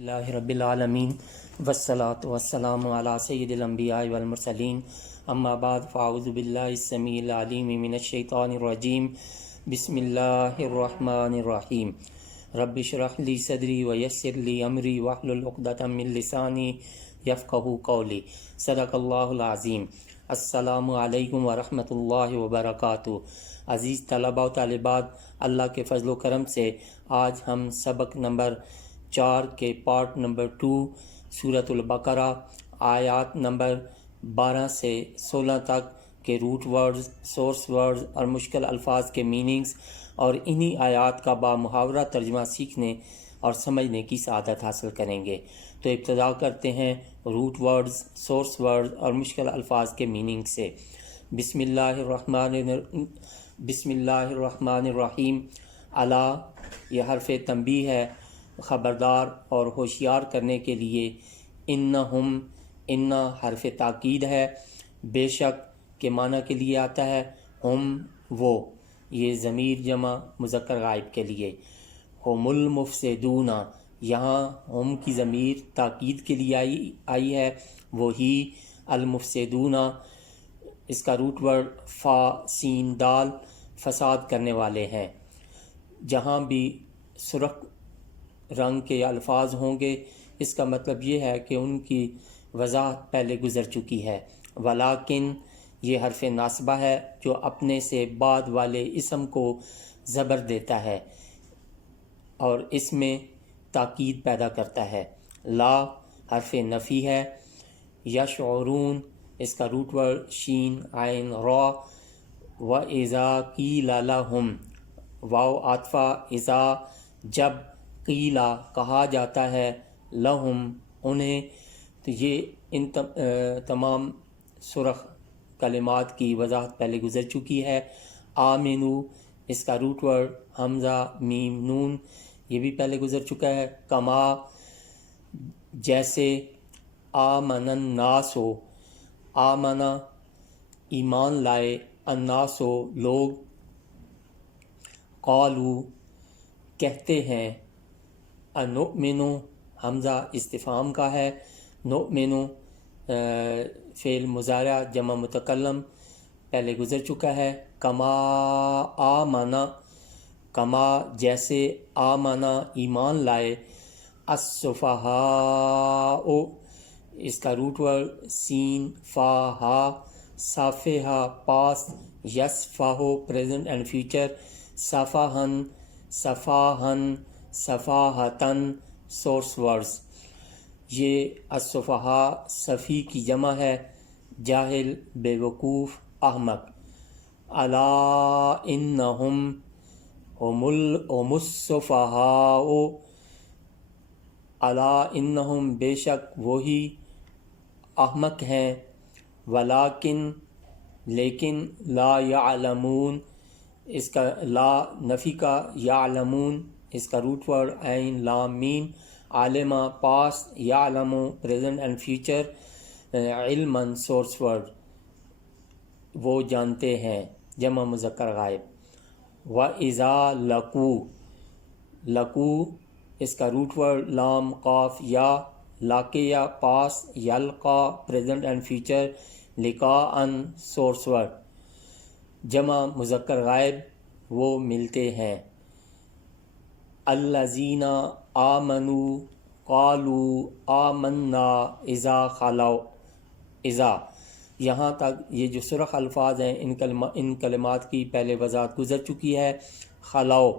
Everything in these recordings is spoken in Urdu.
اللہ رب العالمین والصلاة والسلام علی سید الانبیاء والمرسلین اما بعد فاعوذ باللہ السمیع العلیم من الشیطان الرجیم بسم اللہ الرحمن الرحیم رب اشرح لی صدری ویسر لی امری واحلل عقدۃ من لسانی یفقہوا قولی صدق اللہ العظیم۔ السلام علیکم ورحمۃ اللہ وبرکاتہ۔ عزیز طلباء و طالبات، اللہ کے فضل و کرم سے آج ہم سبق نمبر 4 کے پارٹ نمبر 2 سورۃ البقرہ آیات نمبر 12 سے 16 تک کے روٹ ورڈز، سورس ورڈز اور مشکل الفاظ کے میننگز اور انہی آیات کا بامحاورہ ترجمہ سیکھنے اور سمجھنے کی سعادت حاصل کریں گے۔ تو ابتدا کرتے ہیں روٹ ورڈز، سورس ورڈز اور مشکل الفاظ کے میننگ سے۔ بسم اللہ الرحمن الرحیم۔ الا یہ حرف تنبیہ ہے، خبردار اور ہوشیار کرنے کے لیے۔ انہم، ان حرف تاکید ہے، بے شک کے معنی کے لیے آتا ہے، ہم وہ، یہ ضمیر جمع مذکر غائب کے لیے۔ ہم المفسدون، یہاں ہم کی ضمیر تاکید کے لیے آئی ہے، وہی المفسدون، اس کا روٹ ورڈ فا سین دال، فساد کرنے والے ہیں۔ جہاں بھی سرخ رنگ کے الفاظ ہوں گے اس کا مطلب یہ ہے کہ ان کی وضاحت پہلے گزر چکی ہے۔ ولیکن یہ حرف ناصبہ ہے جو اپنے سے بعد والے اسم کو زبر دیتا ہے اور اس میں تاکید پیدا کرتا ہے۔ لا حرف نفی ہے۔ یشعرون، اس کا روٹ ورڈ شین عین را۔ وَإِذَا قِیلَ لَهُمْ، واو عاطفہ، اذا جب، قیلا کہا جاتا ہے، لہم انہیں، تو یہ ان تمام سرخ کلمات کی وضاحت پہلے گزر چکی ہے۔ آمنو، اس کا روٹ ورڈ حمزہ میم نون، یہ بھی پہلے گزر چکا ہے۔ کما جیسے، آمن الناسو، آمنا ایمان لائے، الناسو لوگ، قالو کہتے ہیں، انؤمنو حمزہ استفہام کا ہے، نؤمنو فعل مضارع جمع متکلم پہلے گزر چکا ہے۔ کما آمنا، کما جیسے، آمنا ایمان لائے، السفہاء، اس کا روٹ ورڈ سین فا ہا، صافحہ پاسٹ، یصفہو پریزنٹ اینڈ فیوچر، صفحن صفاحن صفاحتن سورس ورڈز۔ یہ السفہاء صفی کی جمع ہے، جاہل، بے وقوف، احمق۔ الا انہم هم السفہاء، الا انہم بے شک وہی احمق ہیں، ولیکن لیکن، لا یعلمون، اس کا لا نفی کا، یعلمون اس کا روٹ ورڈ عین لام میم، عالمہ پاسٹ، یعلم پریزنٹ اینڈ فیوچر، علما سورس ورڈ وہ جانتے ہیں، جمع مذکر غائب۔ وَإِذَا لَقُوا، لقو اس کا روٹ ورڈ لام قاف یا، لاقیہ پاسٹ، یلقا پریزنٹ اینڈ فیوچر، لقاءً سورس ورڈ، جمع مذکر غائب وہ ملتے ہیں۔ الذین آمنوا قالوا آمنا اذا خلوا، اذا یہاں تک یہ جو سرخ الفاظ ہیں ان کلمات کی پہلے وضاحت گزر چکی ہے۔ خلو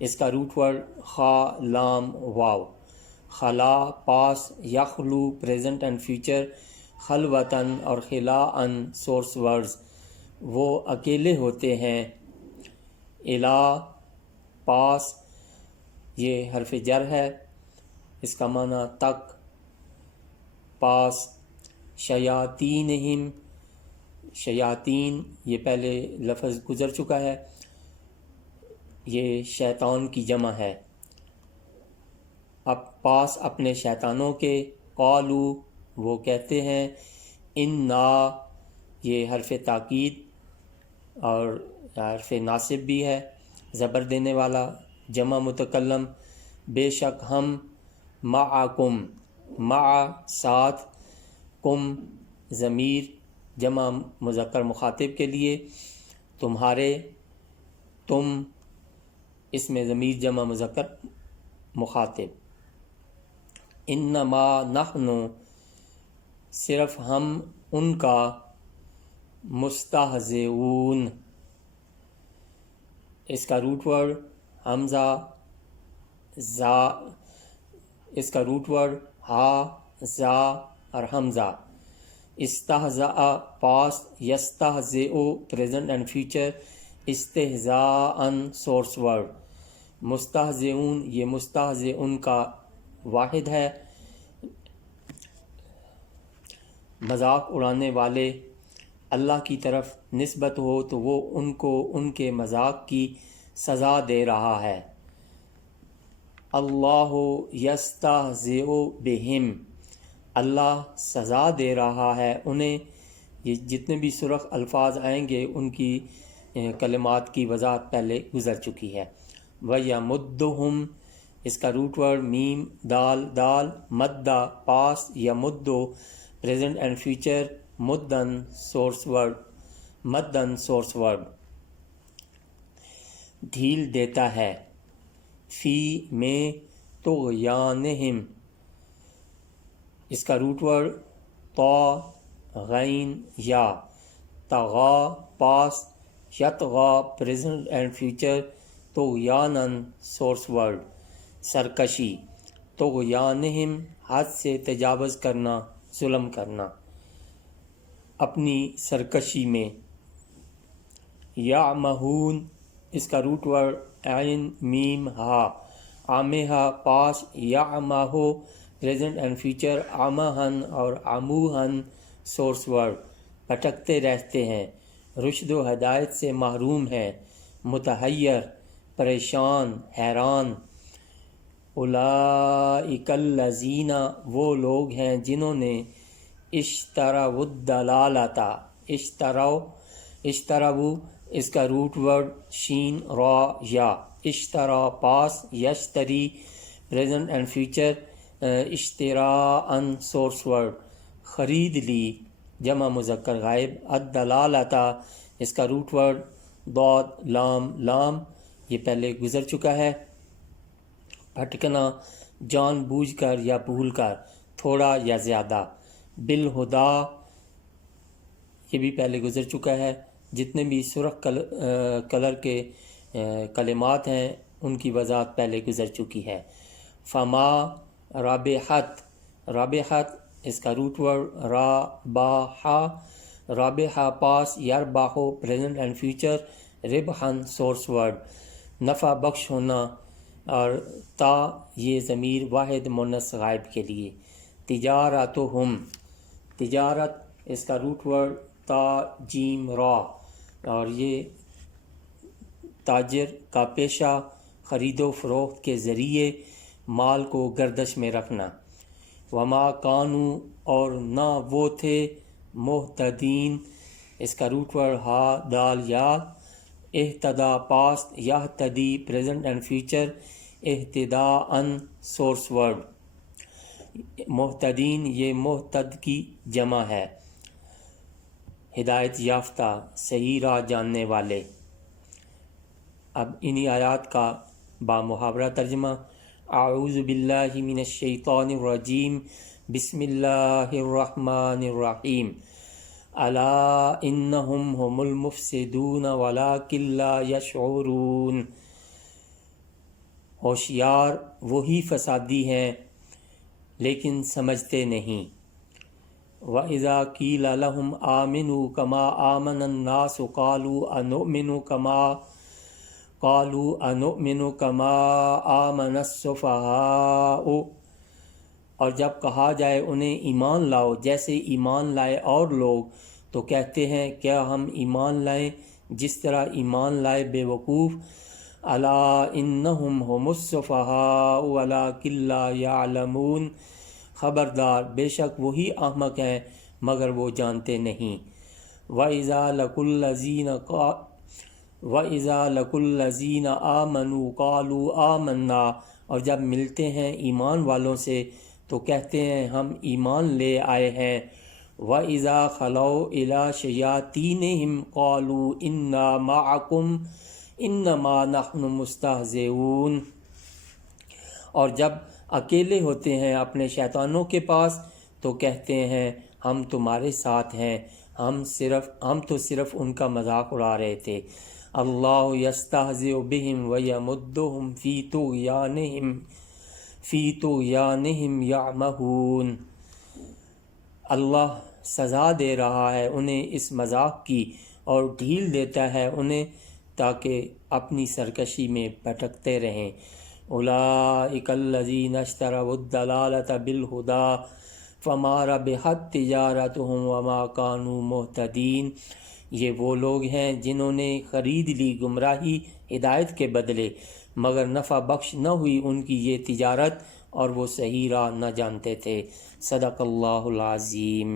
اس کا روٹ ورڈ خا لام واو، خلا پاس، یخلو پریزنٹ اینڈ فیوچر، خلوتاً اور خلاءً سورس ورڈز وہ اکیلے ہوتے ہیں۔ الا پاس، یہ حرف جر ہے، اس کا معنی تک، پاس۔ شیاطینہم، شیاطین یہ پہلے لفظ گزر چکا ہے، یہ شیطان کی جمع ہے۔ اب پاس اپنے شیطانوں کے، قالو وہ کہتے ہیں، انا یہ حرف تاکید اور حرف ناصب بھی ہے، زبر دینے والا، جمع متکلم، بے شک ہم، معکم، مع ساتھ، کم ضمیر جمع مذکر مخاطب کے لیے، تمہارے، تم اس میں ضمیر جمع مذکر مخاطب، انما نحن صرف ہم ان کا، مستہزئون اس کا روٹ ورڈ حمزہ زا، اس کا روٹ ورڈ ہا زا اور حمزہ، استہزاء پاسٹ، یستہزئ پریزنٹ اینڈ فیوچر، استہزاءً سورس ورڈ، مستہزئون یہ مستہزئون کا واحد ہے، مذاق اڑانے والے، اللہ کی طرف نسبت ہو تو وہ ان کو ان کے مذاق کی سزا دے رہا ہے۔ اللہ یستہزئ بہم، اللہ سزا دے رہا ہے انہیں۔ یہ جتنے بھی سرخ الفاظ آئیں گے ان کی کلمات کی وضاحت پہلے گزر چکی ہے۔ وَيَمُدُّهُمْ اس کا روٹ ورڈ میم دال دال، مدّا پاسٹ، یمدو پریزنٹ اینڈ فیوچر، مدن سورس ورڈ، مدن سورس ورڈ، ڈھیل دیتا ہے، فی میں طغیانہم اس کا روٹ ورڈ طا غین یا، طغا پاسٹ، یطغا پریزنٹ اینڈ فیوچر، طغیاناً سورس ورڈ، سرکشی، طغیانہم حد سے تجاوز کرنا، ظلم کرنا، اپنی سرکشی میں، یعمہون اس کا روٹ ورڈ عین میم ہا، عامہا پاسٹ، یعمہو پریزنٹ اینڈ فیوچر، عمہن اور عموہن سورس ورڈ، بھٹکتے رہتے ہیں، رشد و ہدایت سے محروم ہیں، متحیر پریشان حیران، اولئک الذین وہ لوگ ہیں جنہوں نے اشتروا الضلالۃ، اشتروا اس کا روٹ ورڈ شین را یا، اشترا پاس، یشتری پریزنٹ اینڈ فیوچر، اشتراءً سورس ورڈ، خرید لی جمع مذکر غائب، الضلالۃ اس کا روٹ ورڈ ضاد لام لام یہ پہلے گزر چکا ہے، بھٹکنا جان بوجھ کر یا بھول کر، تھوڑا یا زیادہ، بالہدا یہ بھی پہلے گزر چکا ہے۔ جتنے بھی سرخ کلر کے کلمات ہیں ان کی وضاحت پہلے گزر چکی ہے۔ فما رابحت، رابحت اس کا روٹ ورڈ رابحہ، رابحہ پاس، یربحو پریزنٹ اینڈ فیوچر، ربحن سورس ورڈ، نفع بخش ہونا، اور تا یہ ضمیر واحد مونث غائب کے لیے، تجارتہم تجارت اس کا روٹ ورڈ تا جیم را، اور یہ تاجر کا پیشہ، خرید و فروخت کے ذریعے مال کو گردش میں رکھنا، وما کانوا اور نہ وہ تھے، مہتدین اس کا روٹ ورڈ ہا دال یا، اہتدا پاسٹ، یہتدی پریزنٹ اینڈ فیوچر، اہتداءً سورس ورڈ، محتدین یہ محتد کی جمع ہے، ہدایت یافتہ، صحیح راہ جاننے والے۔ اب انہی آیات کا بامحاورہ ترجمہ۔ اعوذ باللہ من الشیطان الرجیم، بسم اللہ الرحمن الرحیم، الا انہم هم المفسدون ولکن لا یشعرون، ہوشیار وہی فسادی ہیں لیکن سمجھتے نہیں۔ وَإِذَا قِيلَ لَهُمْ آمِنُوا كَمَا آمَنَ النَّاسُ قَالُوا أَنُؤْمِنُ كَمَا آمَنَ السُّفَهَاءُ، اور جب کہا جائے انہیں ایمان لاؤ جیسے ایمان لائے اور لوگ، تو کہتے ہیں کیا ہم ایمان لائیں جس طرح ایمان لائے بے وقوف۔ الا انہم هم السفہاء ولکن لا یعلمون، خبردار بے شک وہی احمق ہیں مگر وہ جانتے نہیں۔ وَإِذَا لَقُوا الَّذِينَ آمَنُوا قَالُوا آمَنَّا اور جب ملتے ہیں ایمان والوں سے تو کہتے ہیں ہم ایمان لے آئے ہیں۔ وَإِذَا خَلَوْا إِلَىٰ شَيَاطِینِهِمْ قَالُوا إِنَّا مَعَكُمْ إِنَّمَا نَحْنُ مُسْتَهْزِئُونَ، اور جب اکیلے ہوتے ہیں اپنے شیطانوں کے پاس تو کہتے ہیں ہم تمہارے ساتھ ہیں، ہم تو صرف ان کا مذاق اڑا رہے تھے۔ اللہ یستہزئ بہم ویمدہم فی طغیانہم یعمہون، اللہ سزا دے رہا ہے انہیں اس مذاق کی اور ڈھیل دیتا ہے انہیں تاکہ اپنی سرکشی میں بھٹکتے رہیں۔ اولئک الذین اشتروا الضلالۃ بالہدی فما ربحت تجارتہم وما کانوا مہتدین، یہ وہ لوگ ہیں جنہوں نے خرید لی گمراہی ہدایت کے بدلے، مگر نفع بخش نہ ہوئی ان کی یہ تجارت اور وہ صحیح راہ نہ جانتے تھے۔ صدق اللہ العظیم۔